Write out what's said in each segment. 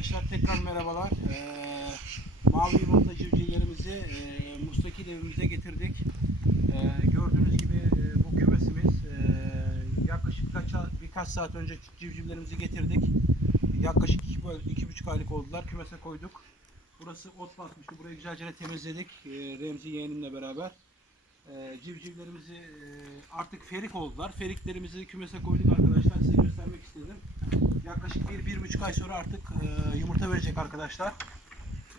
arkadaşlar tekrar merhabalar. Ee, mavi yumurta civcivlerimizi e, mustakil evimize getirdik. Ee, gördüğünüz gibi e, bu kümesimiz e, yaklaşık kaç, birkaç saat önce civcivlerimizi getirdik. Yaklaşık iki, iki buçuk aylık oldular. Kümese koyduk. Burası ot basmıştı. Burayı güzelce temizledik. E, Remzi yeğenimle beraber. E, civcivlerimizi e, artık ferik oldular. Feriklerimizi kümese koyduk arkadaşlar. Size göstermek istedim. Yaklaşık bir, bir buçuk ay sonra artık e, yumurta verecek arkadaşlar.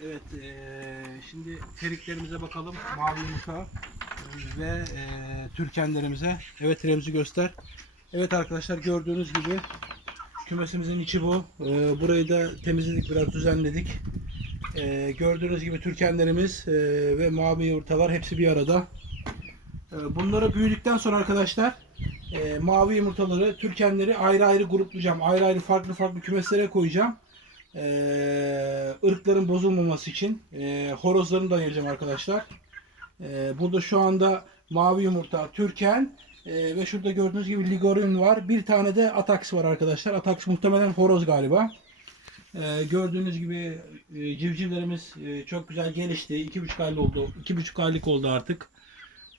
Evet, e, şimdi feriklerimize bakalım. Mavi yumurta ve e, türkenlerimize. Evet, Remzi göster. Evet arkadaşlar gördüğünüz gibi kümesimizin içi bu. E, burayı da temizledik, biraz düzenledik. E, gördüğünüz gibi türkenlerimiz e, ve mavi yumurtalar hepsi bir arada. E, bunları büyüdükten sonra arkadaşlar e, mavi yumurtaları, türkenleri ayrı ayrı gruplayacağım. Ayrı ayrı farklı farklı kümeslere koyacağım. E, ırkların bozulmaması için e, horozlarını da ayıracağım arkadaşlar. E, burada şu anda mavi yumurta, türken e, ve şurada gördüğünüz gibi ligorin var. Bir tane de ataks var arkadaşlar. Ataks muhtemelen horoz galiba. E, gördüğünüz gibi e, civcivlerimiz e, çok güzel gelişti. İki buçuk aylık oldu. iki buçuk aylık oldu artık.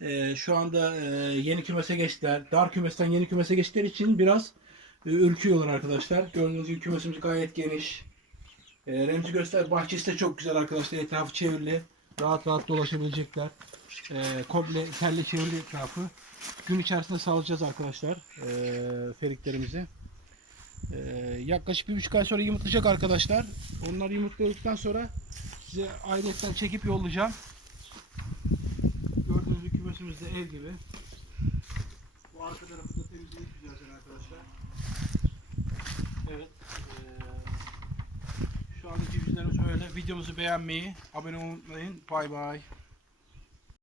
Ee, şu anda e, yeni kümese geçtiler. Dar kümesten yeni kümese geçtikleri için biraz e, ürküyorlar arkadaşlar. Gördüğünüz gibi kümesimiz gayet geniş. E, Remzi göster bahçesi de çok güzel arkadaşlar. Etrafı çevrili. Rahat rahat dolaşabilecekler. E, komple terle çevrili etrafı. Gün içerisinde salacağız arkadaşlar e, feriklerimizi. E, yaklaşık bir buçuk ay sonra yumurtlayacak arkadaşlar. Onlar yumurtladıktan sonra size ayrıyetten çekip yollayacağım. Gördüğünüz gibi kümesimiz de ev gibi. Bu arka tarafı da temizledik güzelce arkadaşlar. Evet. eee, şu an civcivlerimiz öyle. Videomuzu beğenmeyi, abone olmayı unutmayın. Bay bay.